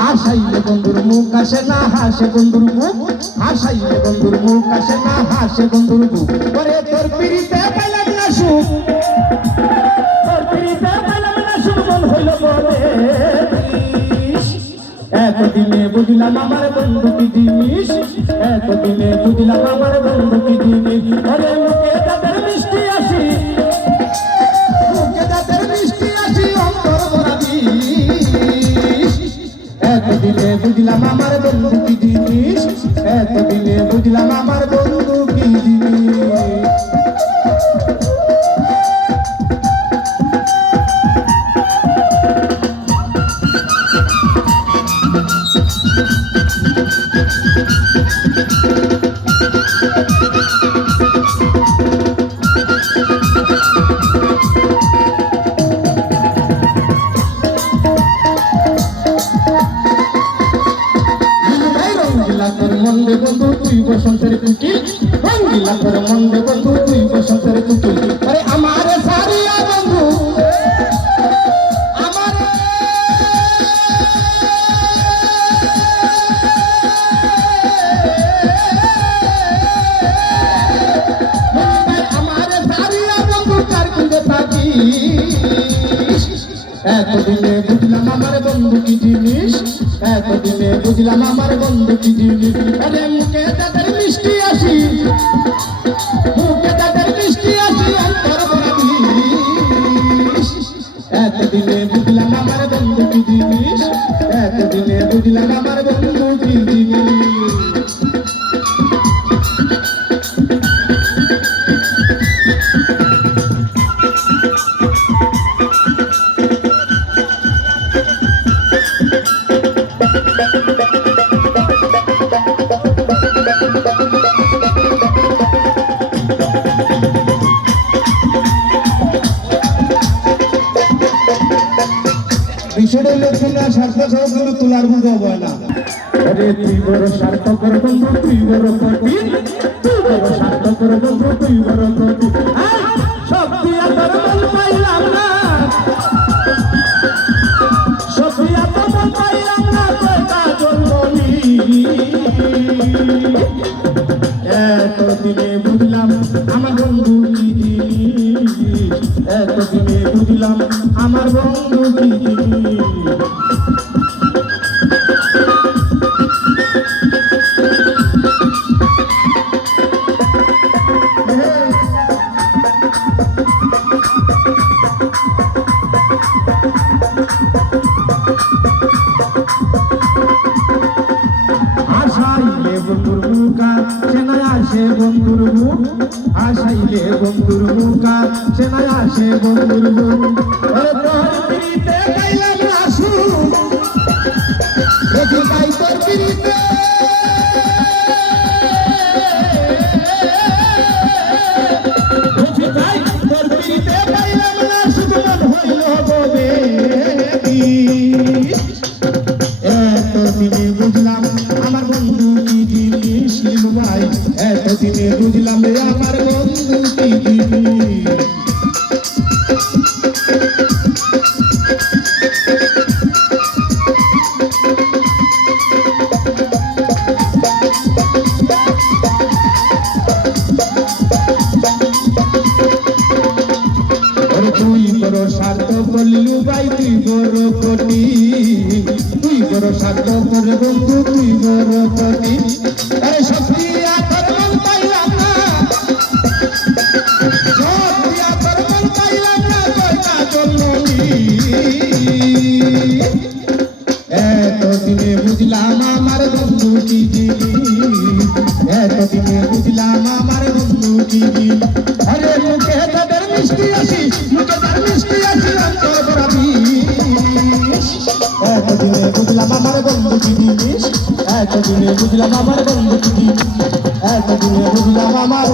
হাসাইলে বন্ধুর মুখ আসে না হাসে বন্ধুর মুখ, হাসাইলে বন্ধুর মুখ আসে না হাসে বন্ধুর মুখ। ওরে তোর পিড়িতে পাইলাম না সুখ, তোর পিড়িতে পাইলাম না সুখ, মন হইল বলে এতদিনে বুঝলাম আমার বন্ধু কি জিনিস, এতদিনে বুঝলাম আমার বন্ধু কি জিনিস। ওরে মুখে তাদের মিষ্টি আসি, মুখে তাদের মিষ্টি আসি, অন্তর ভরা বিষ। এতদিনে বুঝলাম আমার বন্ধু কি জিনিস, এতদিনে বুঝলাম আমার বন্ধু কি জিনিস। মন্দে বন্ধু তুই বসন্তের কুকি, রঙ্গিলা তোর মন্দে বন্ধু তুই বসন্তের কুকি। আরে আমার সারিয়া বন্ধু, আমার আমার সারিয়া বন্ধু কার কুঁজে থাকি। এতদিনে বুঝলাম আমার বন্ধু কি জিনিস, এতদিনে বুঝলাম আমার বন্ধু কি জিনিস। আরে মুখে তাদের মিষ্টি আসি, মুখে তাদের মিষ্টি আসি, অন্তর ভরা বিষ। এতদিনে বুঝলাম আমার বন্ধু কি জিনিস, এতদিনে বুঝলাম আমার বন্ধু কি জিনিস। বিষয়টা লক্ষ্য না স্বার্থ সহগুলো তোলার বুঝ হয় না। আরে তুই বড় স্বার্থ করে বন্ধু তুই বড় কঠিন, তুই বড় স্বার্থ করে বন্ধু তুই বড় কঠিন। সব দিয়া তোর মন পাইলাম না, সব দিয়া তোর মন পাইলাম না, কয়টা জন্মনি। এতদিনে বুঝলাম আমার বন্ধু কি জিনিস, এতদিনে বুঝলাম আমার বন্ধু কি জিনিস। আসাইলে বন্ধুর মুখ আসে না আসে বন্ধুর মুখ, আসাইলে বন্ধুর মুখ আসে না আসে বন্ধুর মুখ। তোর পিড়িতে গাইলাম না সুখ, দেখি গাই তোর পিড়িতে, দেখি গাই তোর পিড়িতে গাইলাম না সুখ, মন হইল বলে বিষ। এতদিনে বুঝলাম আমার বন্ধু কি জিনিস ভাই, এতদিনে বুঝলাম আমার বন্ধু কি জিনিস। তুই বড় স্বার্থ করলু ভাই তুই বড় কোটি, তুই বড় স্বার্থ করে বন্ধু তুই বড় কোটি। আরে সত্যিয়া তোর মন পাইলাম না, সত্যিয়া তোর মন পাইলাম না, কয়টা জন্মনি। এতদিনে বুঝলাম আমার বন্ধু কি জিনিস, এতদিনে বুঝলাম আমার বন্ধু কি জিনিস। আরে মুখে তাদের মিষ্টি আসি, মুখে তাদের মিষ্টি আসি, অন্তর ভরা বিষ। এতদিনে বুঝলাম আমার বন্ধু কি জিনিস, এতদিনে বুঝলাম আমার বন্ধু কি জিনিস, এতদিনে বুঝলাম আমার